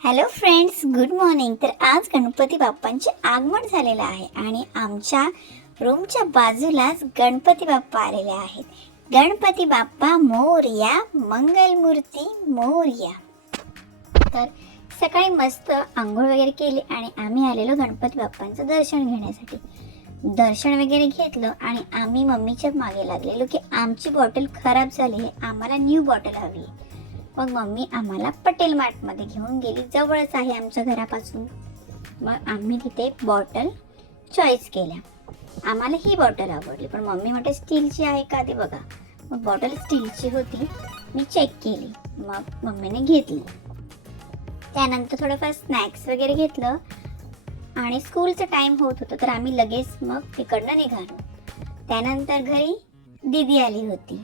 Hello friends, good morning. तर आज गणपती बाप्पांचे आगमन झालेलं आहे आणि आमच्या रूमच्या बाजूलाच गणपती बाप्पा आलेले आहेत. गणपती बाप्पा मोरया, मंगलमूर्ती मोरया. तर सकाळी मस्त आंघोळ वगैरे केली आणि आम्ही आलेलो गणपती बाप्पांचं दर्शन घेण्यासाठी. दर्शन वगैरे घेतलं आणि आम्ही मम्मीच्या मागे लागलेलो की आमची बॉटल खराब झाली आहे, आम्हाला न्यू बॉटल हवी आहे. मग मम्मी आम्हाला पटेल मार्टमध्ये घेऊन गेली, जवळच आहे आमच्या घरापासून. मग आम्ही तिथे बॉटल चॉईस केल्या. आम्हाला ही बॉटल आवडली, पण मम्मी म्हणते स्टीलची आहे का ते बघा. मग बॉटल स्टीलची होती, मी चेक केली, मग मम्मीने घेतली. त्यानंतर थोडंफार स्नॅक्स वगैरे घेतलं आणि स्कूलचं टाईम होत होतं, तर आम्ही लगेच मग तिकडनं निघालो. त्यानंतर घरी दीदी आली होती.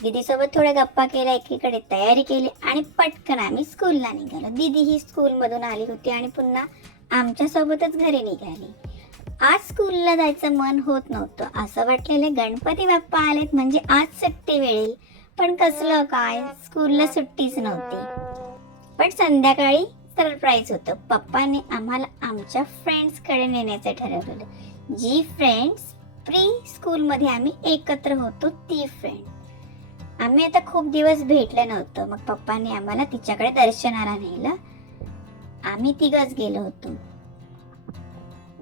दीदीसोबत थोड्या गप्पा केल्या, एकीकडे तयारी केली आणि पटकन आम्ही स्कूलला निघालो. दीदी ही स्कूलमधून आली होती आणि पुन्हा आमच्यासोबतच घरी निघाली. आज स्कूलला जायचं मन होत नव्हतं, असं वाटलेलं गणपती बाप्पा आलेत म्हणजे आज सुट्टी मिळेल, पण कसलं काय, स्कूलला सुट्टीच नव्हती. पण संध्याकाळी सरप्राईज होतं. पप्पाने आम्हाला आमच्या फ्रेंड्सकडे नेण्याचं ठरवलेलं. जी फ्रेंड्स प्री स्कूलमध्ये आम्ही एकत्र होतो, ती फ्रेंड. आम्ही आता खूप दिवस भेटलं नव्हतं, मग पप्पांनी आम्हाला तिच्याकडे दर्शनाला नेलं. आम्ही तिघच गेलो होतो.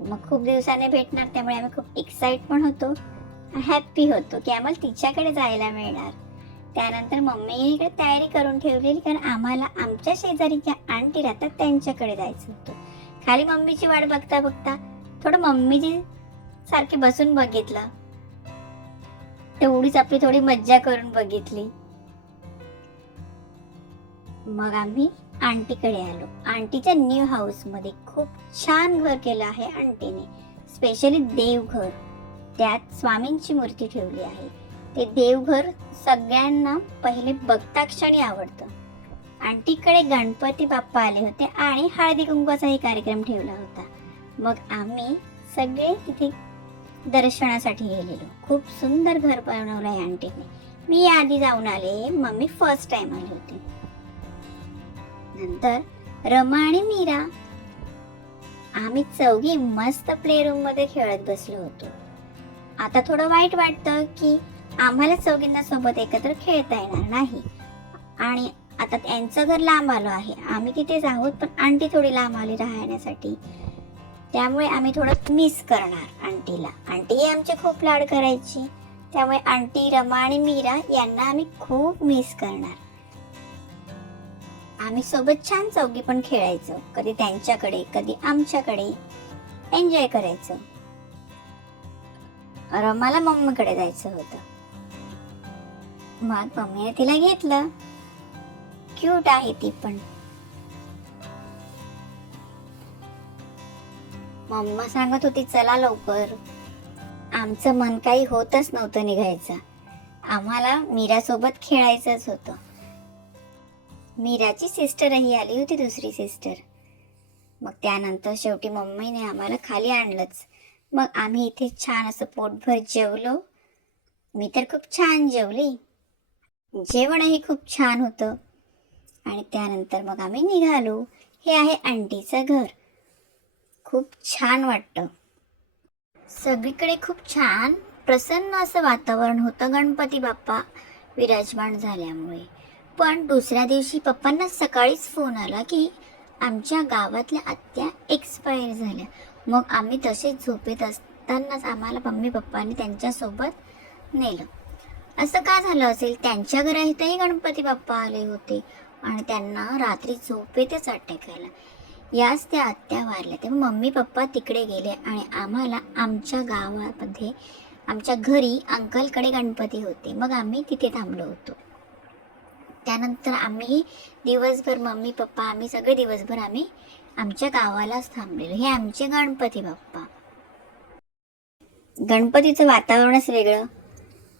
मग खूप दिवसाने भेटणार, त्यामुळे आम्ही खूप एक्साइट पण होतो, हॅप्पी होतो की आम्हाला तिच्याकडे जायला मिळणार. त्यानंतर मम्मीने इकडे तयारी करून ठेवलेली, कारण आम्हाला आमच्या शेजारी ज्या आंटी राहतात त्यांच्याकडे जायचं होतं. खाली मम्मीची वाट बघता बघता थोडं मम्मीची सारखी बसून बघितलं, तेवढीच आपली थोडी मज्जा करून बघितली. मग आम्ही आंटीकडे आलो. आंटीच्या न्यू हाऊस मध्ये खूप छान घर केलं आहे आंटीने, स्पेशली देवघर. त्यात स्वामींची मूर्ती ठेवली आहे. ते देवघर सगळ्यांना पहिले बघता क्षणी आवडतं. आंटीकडे गणपती बाप्पा आले होते आणि हळदी कुंकवाचाही कार्यक्रम ठेवला होता. मग आम्ही सगळे तिथे दर्शनासाठी गेलेलो. खूप सुंदर घर बनवलं आहे आंटीने. मी आधी जाऊन आले, मम्मी फर्स्ट टाइम आली होती. नंतर रमा आणि मीरा आम्ही चौघी मस्त प्ले रूम मध्ये खेळत बसलो होतो. आता थोडं वाईट वाटतं की आम्हाला चौघींना सोबत एकत्र खेळता येणार नाही आणि आता त्यांचं घर लांब आलो आहे, आम्ही तिथेच आहोत, पण आंटी थोडी लांब आली राहण्यासाठी, त्यामुळे आम्ही थोडं मिस करणार आंटीला. आंटी ही आमचे खूप लाड करायची, त्यामुळे आंटी, रमा आणि मीरा यांना आम्ही खूप मिस करणार. आम्ही सोबत छान चौघी पण खेळायचो, कधी त्यांच्याकडे कधी आमच्याकडे, एन्जॉय करायचो. रमाला मम्मीकडे जायचं होतं, मग मम्मीने तिला घेतलं. क्यूट आहे ती पण. मम्मा सांगत होती चला लवकर. आमचं मन काही होतच नव्हतं निघायचं. आम्हाला मीरासोबत खेळायचंच होतं. मीराची सिस्टरही आली होती, दुसरी सिस्टर. मग त्यानंतर शेवटी मम्मीने आम्हाला खाली आणलंच. मग आम्ही इथे छान असं पोटभर जेवलो. मी तर खूप छान जेवली, जेवणही खूप छान होतं. आणि त्यानंतर मग आम्ही निघालो. हे आहे आंटीचं घर. खूप छान वाटतं. सगळीकडे खूप छान प्रसन्न असं वातावरण होतं गणपती बाप्पा विराजमान झाल्यामुळे. पण दुसऱ्या दिवशी पप्पांना सकाळीच फोन आला की आमच्या गावातल्या आत्या एक्सपायर झाल्या. मग आम्ही तसेच झोपेत असतानाच आम्हाला मम्मी पप्पांनी त्यांच्यासोबत नेलं. असं का झालं असेल, त्यांच्या घरातही गणपती बाप्पा आले होते आणि त्यांना रात्री झोपेतच अटॅक आला. याच त्या आत्या वारल्या. तेव्हा मम्मी पप्पा तिकडे गेले आणि आम्हाला आमच्या गावामध्ये आमच्या घरी अंकलकडे गणपती होते, मग आम्ही तिथे थांबलो होतो. त्यानंतर आम्ही दिवसभर मम्मी पप्पा आम्ही सगळे दिवसभर आम्ही आमच्या गावालाच थांबलेलो. हे आमचे गणपती बाप्पा. गणपतीचं वातावरणच वेगळं.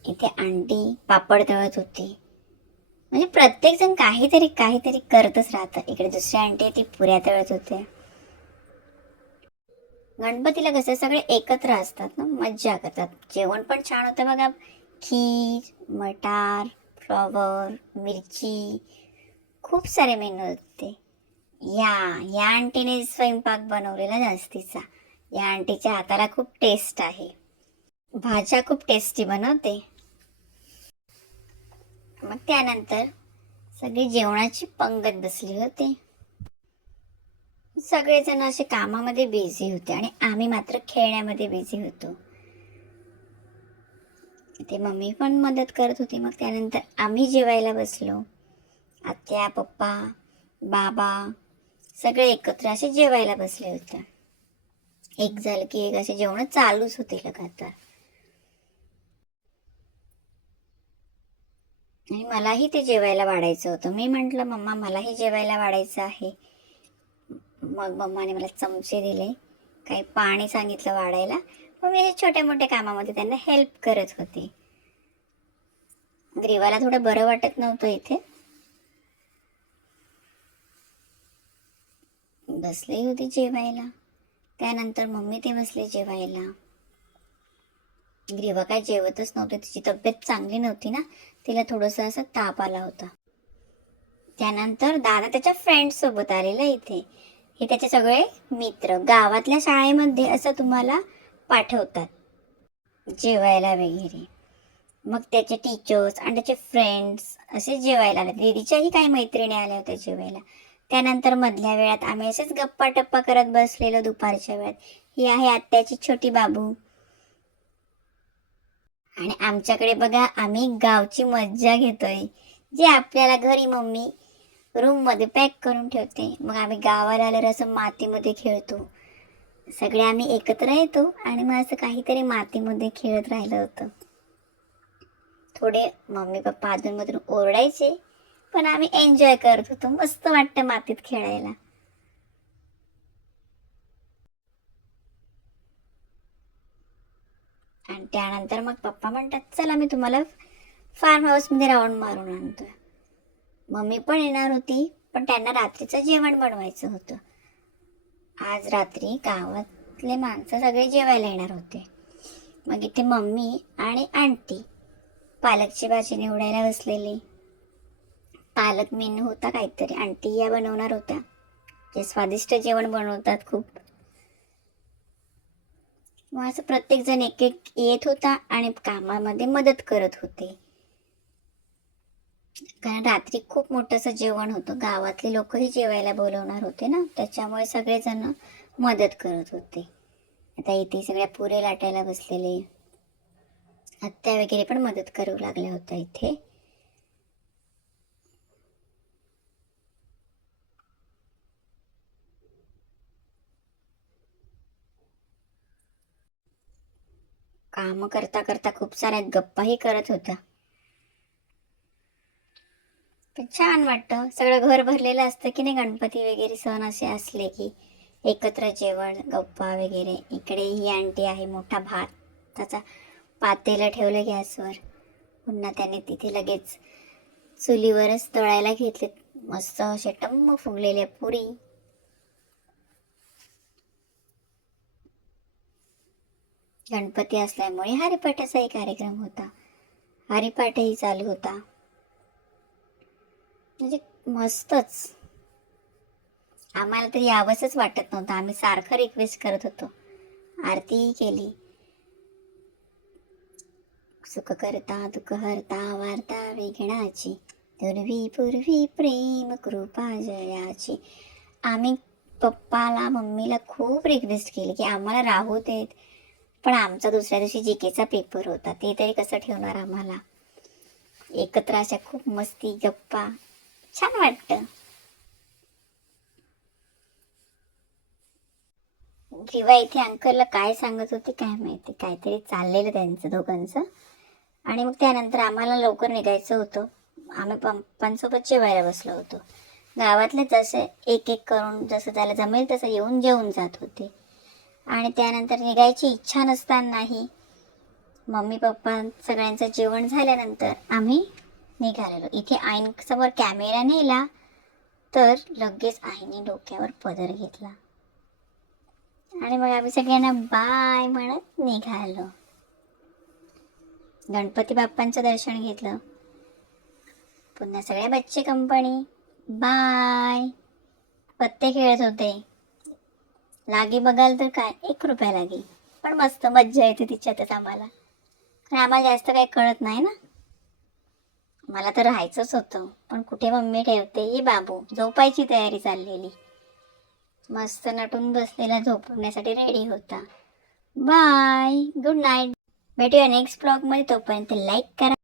इथे आंटी पापड तळत होती, म्हणजे प्रत्येक जण काहीतरी काहीतरी करतच राहतं. इकडे दुसरी आंटी ती पुऱ्या तळत होते. गणपतीला कसं सगळे एकत्र असतात ना, मज्जा करतात. जेवण पण छान होतं बघा. खीर, मटार, फ्लॉवर, मिरची, खूप सारे मेनू होते. या आंटीने स्वयंपाक बनवलेला जास्तीचा. या आंटीच्या हाताला खूप टेस्ट आहे. भाज्या खूप टेस्टी बनवते. मग त्यानंतर सगळी जेवणाची पंगत बसली होती. सगळेजण असे कामामध्ये बिझी होते आणि आम्ही मात्र खेळण्यामध्ये बिझी होतो. ते मम्मी पण मदत करत होती. मग त्यानंतर आम्ही जेवायला बसलो. आत्या, पप्पा, बाबा सगळे एकत्र असे जेवायला बसले होते. एक झालं की एक असे जेवण चालूच होते लगातार. आणि मलाही ते जेवायला वाढायचं होतं. मी म्हटलं, मम्मा मलाही जेवायला वाढायचं आहे. मग मम्माने मला चमचे दिले, काही पाणी सांगितलं वाढायला. मग मी हे छोट्या मोठ्या कामामध्ये त्यांना हेल्प करत होते. ग्रीवाला थोडं बरं वाटत नव्हतं इथे. बसले होते जेवायला. त्यानंतर मम्मी ते बसले जेवायला. ग्रीवा काय जेवतच नव्हते. तिची तब्येत चांगली नव्हती ना, तिला थोडंसं असं ताप आला होता. त्यानंतर दादा त्याच्या फ्रेंड सोबत आलेला इथे. हे त्याचे सगळे मित्र. गावातल्या शाळेमध्ये असं तुम्हाला पाठवतात जेवायला वगैरे. मग त्याचे टीचर्स आणि त्याचे फ्रेंड्स असे जेवायला आले. दीदीच्याही काही मैत्रिणी आल्या होत्या जेवायला. त्यानंतर मधल्या वेळात आम्ही असेच गप्पा टप्पा करत बसलेलो दुपारच्या वेळात. ही आहे आत्याची छोटी बाबू. आणि आमच्याकडे बघा, आम्ही गावची मज्जा घेतोय. जे आपल्याला घरी मम्मी रूम मध्ये पॅक करून ठेवते, मग आम्ही गावाला आल्यावर असं मातीमध्ये खेळतो. सगळे आम्ही एकत्र येतो आणि मग असं काहीतरी मातीमध्ये खेळत राहिलं होतं. थोडे मम्मी पप्पा अधूनमधून ओरडायचे, पण आम्ही एन्जॉय करत होतो. मस्त वाटतं मातीत खेळायला. आणि त्यानंतर मग पप्पा म्हणतात, चला मी तुम्हाला फार्म हाऊसमध्ये राऊंड मारून आणतो. मम्मी पण येणार होती, पण त्यांना रात्रीचं जेवण बनवायचं होतं. आज रात्री गावातले माणसं सगळे जेवायला येणार होते. मग इथे मम्मी आणि आंटी पालकची भाजी निवडायला बसलेली. पालक मेनू होता काहीतरी. आंटी या बनवणार होत्या. जे स्वादिष्ट जेवण बनवतात खूप. मग असं प्रत्येक जण एक एक येत होता आणि कामामध्ये मदत करत होते. कारण रात्री खूप मोठंसं जेवण होतं. गावातले लोकही जेवायला बोलवणार होते ना, त्याच्यामुळे सगळेजण मदत करत होते. आता इथे सगळ्या पुरे लाटायला बसलेले. आत्या वगैरे पण मदत करू लागल्या होत्या इथे. काम करता करता खूप साऱ्या गप्पाही करत होत्या. पण छान वाटतं. सगळं घर भरलेलं असतं की नाही, गणपती वगैरे सण असे असले की एकत्र जेवण, गप्पा वगैरे. इकडे ही आंटी आहे, मोठा भात त्याचा पातेलं ठेवलं गॅसवर. पुन्हा त्याने तिथे लगेच चुलीवरच तळायला घेतले मस्त असे टम्म फुगलेल्या पुरी. गणपती असल्यामुळे हरिपाठाचाही कार्यक्रम होता. हरिपाठही चालू होता. म्हणजे मस्तच. आम्हाला तर यावंसच वाटत नव्हतं. आम्ही सारखं रिक्वेस्ट करत होतो. आरतीही केली. सुख करता दुःख हरता वार्ता विघ्नाची, दुर्वी पूर्वी प्रेम कृपा जयाची. आम्ही पप्पाला मम्मीला खूप रिक्वेस्ट केली की आम्हाला राहू देत, पण आमचा दुसऱ्या दिवशी जीकेचा पेपर होता. ते तरी कसं ठेवणार आम्हाला. एकत्र अशा खूप मस्ती गप्पा, छान वाटतं. जेव्हा इथे अंकलला काय सांगत होते काय माहिती, काहीतरी चाललेलं त्यांचं दोघांचं. आणि मग त्यानंतर आम्हाला लवकर निघायचं होतं. आम्ही पप्पांसोबत जेवायला बसलो होतो. गावातले जसे एक एक करून जसं त्याला जमेल तसं येऊन जेवून जात होते. आणि त्यानंतर निघायची इच्छा नसतानाही मम्मी पप्पा सगळ्यांचं जेवण झाल्यानंतर आम्ही निघालेलो. इथे आईंसमोर कॅमेरा नेला तर लगेच आईने डोक्यावर पदर घेतला आणि मग आम्ही सगळ्यांना बाय म्हणत निघालो. गणपती बाप्पांचं दर्शन घेतलं. पुन्हा सगळ्या बच्चे कंपनी बाय. पत्ते खेळत होते. लागी बघाल तर काय 1 रुपया लागी, पण मस्त मज्जा येते तिच्यातच आम्हाला. कारण आम्हाला जास्त काही कळत नाही ना. मला तर राहायचंच होतं, पण कुठे मम्मी ठेवते. ही बाबू झोपायची तयारी चाललेली, मस्त नटून बसलेला झोपण्यासाठी रेडी होता. Bye, good night. भेटूया नेक्स्ट ब्लॉगमध्ये. तोपर्यंत लाईक करा.